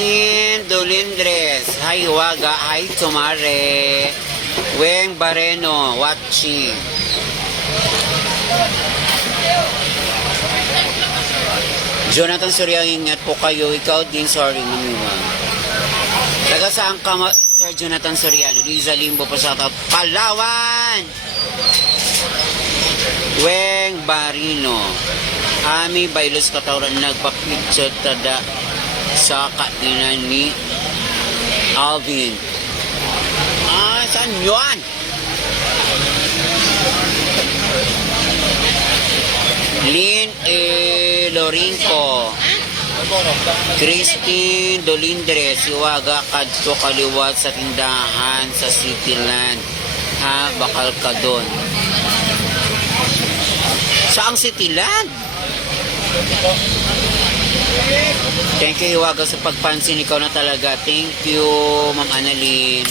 Christine Dolindres. Hi, Waga. Hi, Tumare. Weng Bareno. Watching. Jonathan Surya, ingat po kayo. Ikaw din, sorry, mamiwa. Taga saan ka, ma- Sir Jonathan Soriano? Liza Limbo po sa Palawan! Weng Barino. Ami Bailos Katauran nagpapicture tada sa kainan ni Alvin. Ah, saan yun? Lynn E. Lorinco. Christine Dolindres, iwaga kadto kaliwat sa tindahan sa Cityland. Ha, bakal ka doon. Saang Cityland? Thank you, Iwaga, sa pagpansin. Ikaw na talaga. Thank you, Ma'am Annalyn.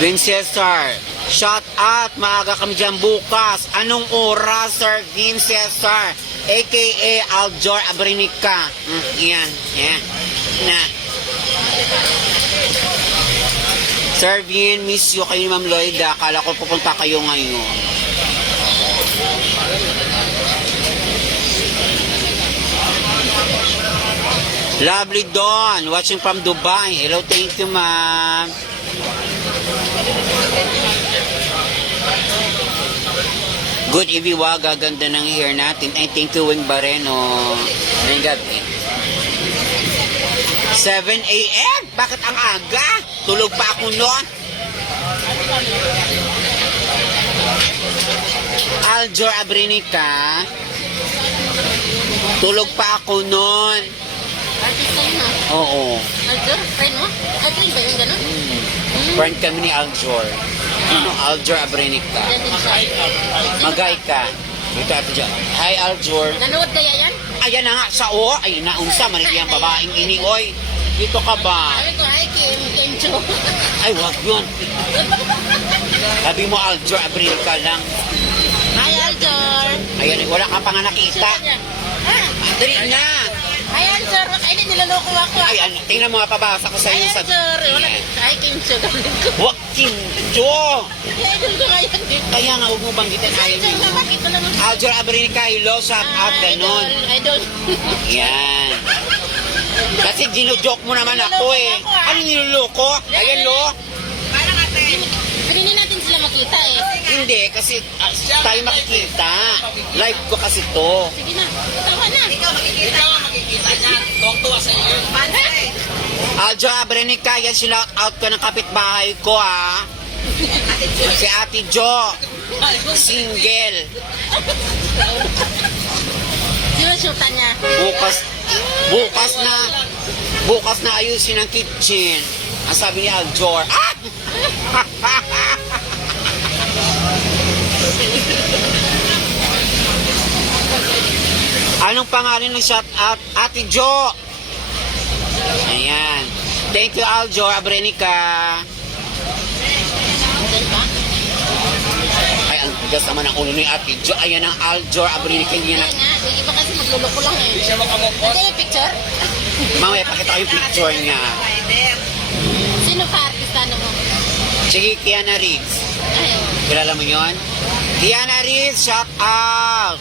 Winchester, shout out. Maaga kami dyan bukas. Anong oras, Sir Winchester? AKA Aljor Abrinica. Mm, yan. Yan. Na. Sir Vin, miss you kayo Ma'am Lloyda. Akala ko pupunta kayo ngayon. Lovely Dawn, watching from Dubai. Hello, thank you, ma'am. Good evening, Waga. Ganda ng hair natin. Ay, thank you, Wing Bareno. Ngayong gabi. 7 a.m. Bakit ang aga? Tulog pa ako noon. Aljor Abrinica. Tulog pa ako noon. Artist kayo na. Oo. Aljor, friend mo? Aljor ba yung gano'n? Friend kami ni Aljor. Ano, Aljor siya. Magay ka. Dito ito dyan. Hi, Aljor. Nanood kaya yan? Ayan na nga, sa o. Ayun na, unsa, manigyan babaeng ini. Oy, dito ka ba? Sabi ko, ay Kim, Kim Cho. Ay, wag yun. Sabi mo, Aljor Abrinica lang. Hi Aljor. Ayan, wala ka pa nga nakita. Ah, Dali na. Hi Aljor. Ay, di niloloko ako. Ay, ano, tingnan mo, pabasa ko sa iyo sa... Aljor. Wala. Galing ko. Wag kinjo. Idol ko ngayon. Kaya nga, huwag mo banggitin ayaw Aljor, mo. bakit ito naman? Aljor Abrinica, hello, shout out, Ah, ganon. Idol, idol. Yan. Kasi ginujoke mo naman ako eh. Ano niloloko? Ayan lo. Hindi natin sila makita eh. Hindi, kasi ah, tayo makikita. Live ko kasi to. Sige na, tawa na. Ikaw makikita. Ikaw makikita niya. Tuwang-tuwa sa iyo. Aljo Abrenica, yan sila out ko ng kapitbahay ko ah. Si Ate Jo, single. Sino shoota niya? Bukas, bukas na, bukas na ayusin ang kitchen. Ang sabi ni Aljor, ah! Anong pangalan ng shout out? Ate Jo! Ayan. Thank you, Aljor Abrenica. Ay, ang tigas naman ang ulo ni Ate Jo. Ayan ang Aljor Abrenica. Hindi na. pa kasi magluloko lang eh. Nandiyan yung picture? Mamaya, pakita ko yung picture niya. Sino ka artista mo? Sige, Kiana Riggs. Ayaw. Kilala mo yon? Kiana Riggs, shout out!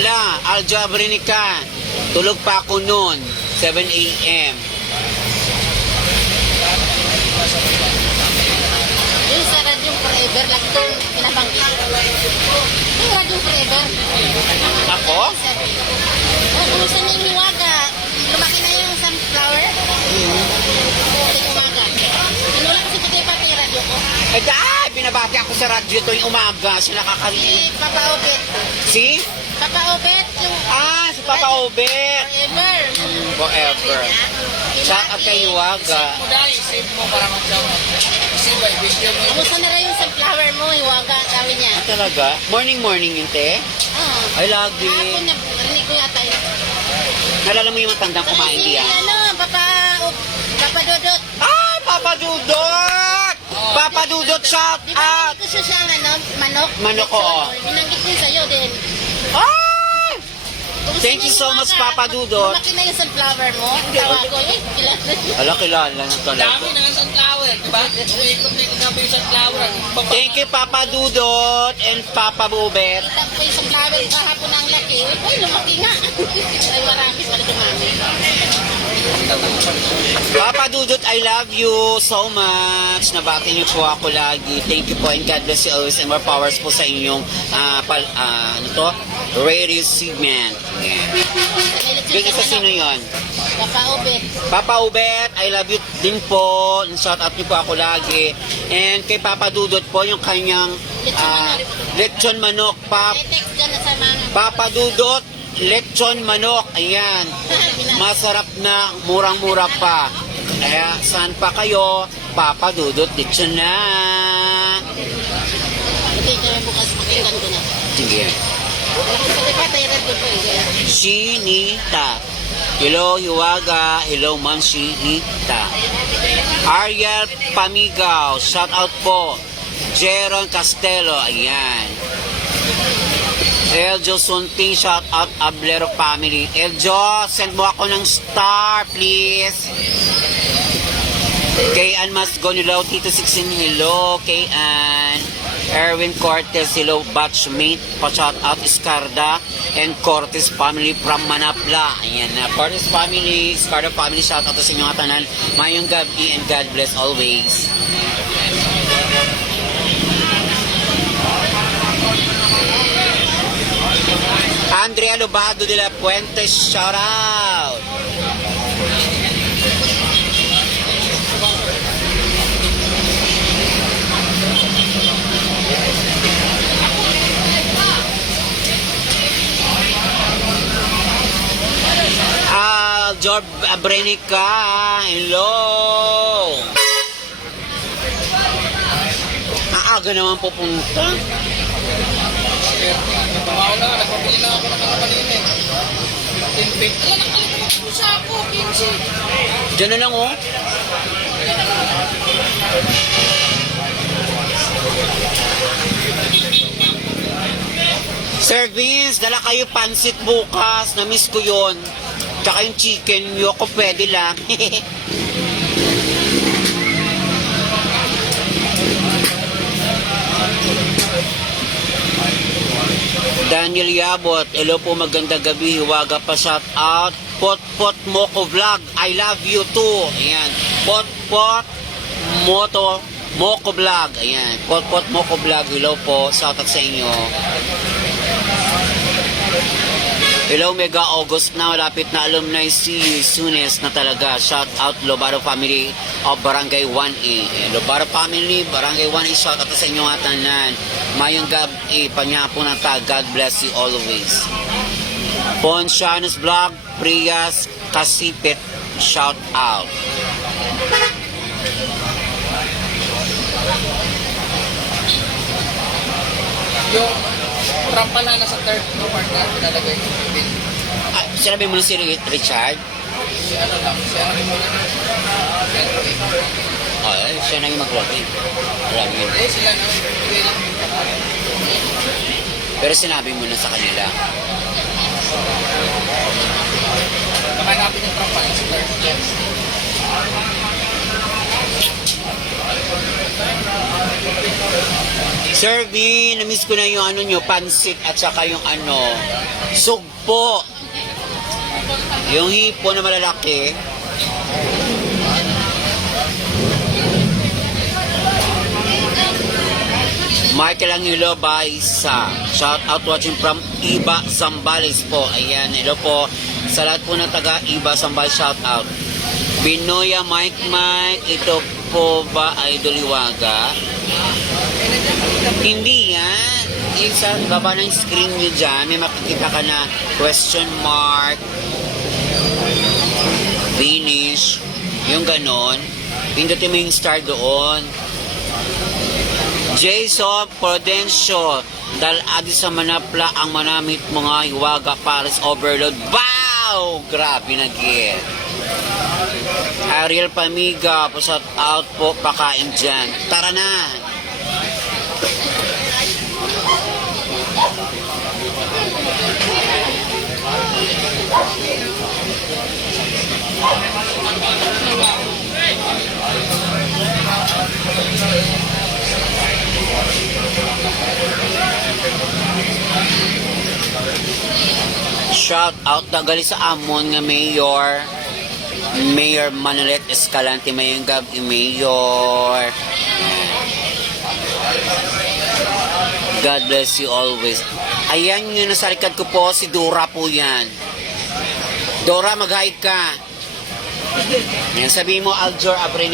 Ala, Aljo Abrenica. Tulog pa ako noon. 7 a.m. Yung sa Radyong Forever, lagi itong pinabanggit. Yung Radyong Forever. Ako? Oh, kumusta na yung hiwaga? Lumaki na yung sunflower? Umaga. Ano lang kasi pati pati yung radyo ko. Eh, dahil binabati ako sa radyo tuwing umaga. Sila kakarinig. Si Papa Obet. Si? Papa Obet, yung Ah, si Papa Obet. Forever. Forever. Shout out kay Iwaga. Kumusta na rin yung sunflower mo, hiwaga, sabi niya. Ah, talaga? Morning, morning yun, te? Oo. Ay, lagi. Kahapon niya, rinig ko yata yun. Nalala mo yung matandang kumain diyan? ano, Papa, Papa Dodot. Ah, Papa Dudot! Papa Dudot, shout Di ba out! ko siya siyang ano, manok? Manok, oo. Binanggit din sa'yo din. Ay! Thank you so much, Papa Dudot. Lumaki na yung sunflower mo. Ang tawa ko, eh, kilala. Ala, kilala na talaga. Dami na ng sunflower, di ba? Umikot-ikot na po yung sunflower. Baba- Thank you, Papa Dudot and Papa Bubet. Kita ko yung sunflower kahapon ang laki. Ay, lumaki nga. Ay, marami pala dumami. Papa Dudut, I love you so much. Nabati niyo po ako lagi. Thank you po and God bless you always and more powers po sa inyong ah, pal, ah, ano to? Radio segment. Yeah. Bigay sa sino yon? Papa Obet. Papa Ubet, I love you din po. Shout out niyo po ako lagi. And kay Papa Dudut po yung kanyang ah, lechon manok. Pap. Papa Dudut, lechon manok. Ayan. Masarap na, murang-mura pa. Kaya saan pa kayo? Papa Dudut, lechon na. Ito yung bukas pakinggan ko na. Sige. Shinita. Hello, Hiwaga. Hello, Ma'am Shinita. Ariel Pamigaw. Shout out po. Jeron Castelo. Ayan. Eljo Sunting. Shout out Ablero family. Eljo, send mo ako ng star, please. Kay Ann Masgonilo, Tito 16, hello. Kay Ann. Erwin Cortez, hello. Batchmate, pa-shout out Iscarda and Cortez family from Manapla. Ayan na. Cortez family, Iscarda family, shout out sa inyong tanan. Mayong gabi and God bless always. Andrea Lubado de la Puente, shout out. Job Abrenica, hello. Aaga naman pupunta. Na, nagpapili na ako ng kanina eh. 15 Ayan, nakalimutan ko sa ako, 15. Diyan na lang oh. Sir Vince, dala kayo pansit bukas. Na-miss ko yon. Tsaka yung chicken, ako pwede lang. Daniel Yabot, hello po maganda gabi, hiwaga pa shout out. Pot Pot Moko Vlog, I love you too. Ayan, Pot Pot Moto Moko Vlog. Ayan, Pot Pot Moko Vlog, hello po, shout out sa inyo. Hello Mega August na malapit na alumni you soonest na talaga. Shout out Lobaro family of Barangay 1A. Eh, Lobaro family, Barangay 1A, shout out sa inyo nga tanan. Mayong gabi, panyapo na ta. God bless you always. Ponsianos Vlog, Prias, Kasipit, shout out. Yung rampa na nasa third floor na pinalagay ko. Ah, sinabi mo na si Richard? Si ano lang, si ano rin muna. Oh, eh, siya na yung mag-login. Login. Eh, sila na. Pero sinabi mo na sa kanila. Baka natin yung rampa na sa third floor. Sir V, na-miss ko na yung ano nyo, pansit at saka yung ano, sugpo. Yung hipo na malalaki. Michael Angelo Baisa. Shout out watching from Iba Zambales po. Ayan, hello po. Sa lahat po ng taga Iba Zambales, shout out. Binoya Mike Mike, ito po ba Idol Iwaga? Hindi yan. Yung sa baba ng screen nyo dyan, may makikita ka na question mark, finish, yung ganon. Pindutin mo yung star doon. Jason Prudencio, dahil adi sa manapla ang manamit mga hiwaga Paris Overload. Wow! Grabe na get. Ariel Pamiga, pusat out po, pakain dyan. Tara na! Shout out na gali sa Amon nga Mayor. Mayor Manolet Escalante mayong gabi, Mayor. God bless you always. Ayan yun, nasa likod ko po, si Dora po yan. Dora, mag-hide ka. Yan, sabihin mo, Aljor Abren